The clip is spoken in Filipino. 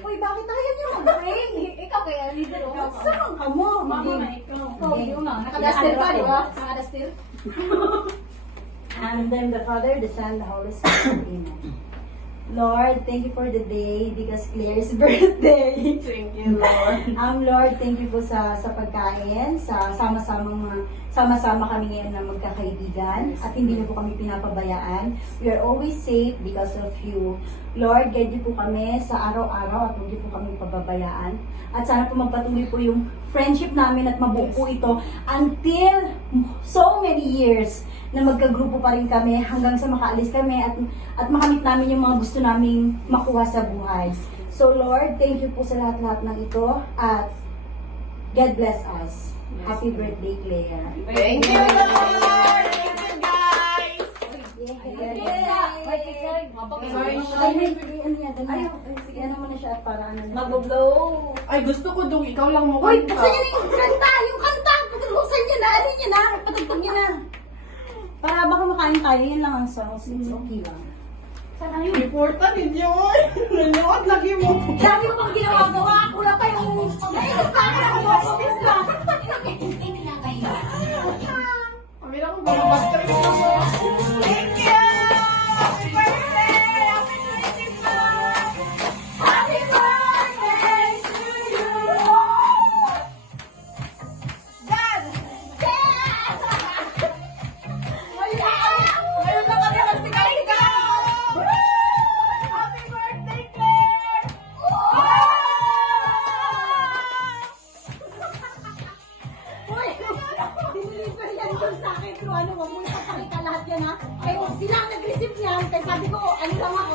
Uy, bakit ayaw niyo mag-pray? Ikaw kaya, leader o? Saan ka mo? Mama, Hindi. ikaw. Hindi. Nakadastil ka, di ba? Nakadastil. And then the Father, the Son, the Holy Spirit. Amen. Lord, thank you for the day because Claire's birthday. Thank you, Lord. Lord, thank you po sa pagkain, sa sama-sama kami ngayon na magkakaibigan at hindi niyo po kami pinapabayaan. We are always safe because of you. Lord, guide niyo po kami sa araw-araw at hindi po kami pababayaan. At sana po magpatuloy po yung friendship namin at mabuo po ito until so many years na magkagrupo pa rin kami hanggang sa makaalis kami at makamit namin yung mga gusto naming makuha sa buhay. So Lord, thank you po sa lahat-lahat ng ito at God bless us. Happy birthday, Claire. Thank you, Lord. Thank you, guys. Sige, ano mo na siya at para ano na. Mag-blow. Ay, gusto ko dong ikaw lang mo Uy, kanta. buksan niyo na yung kanta! Yung kanta! Patagbusan niyo na! Alin niyo na! Patagpag niyo na! Para baka makain tayo, yun lang ang songs. It's okay lang. Sana yun. Important ninyo. Nanood lagi mo. Dami ko pang ginawa-gawa. Wala pa yung... Nailas pa ako ng office na. Kami lang kung baka master ko mo. Thank you! Happy birthday! Happy 25! Happy birthday to you! God! Ngayon na kami magsigaw-sigaw! Happy birthday, Claire! Uy! Diniliver yan doon sa akin. Pero ano, wag mo na papakita lahat yan ha. Kaya sila ang nag-receive niyan. Kaya sabi ko, ano lang ako.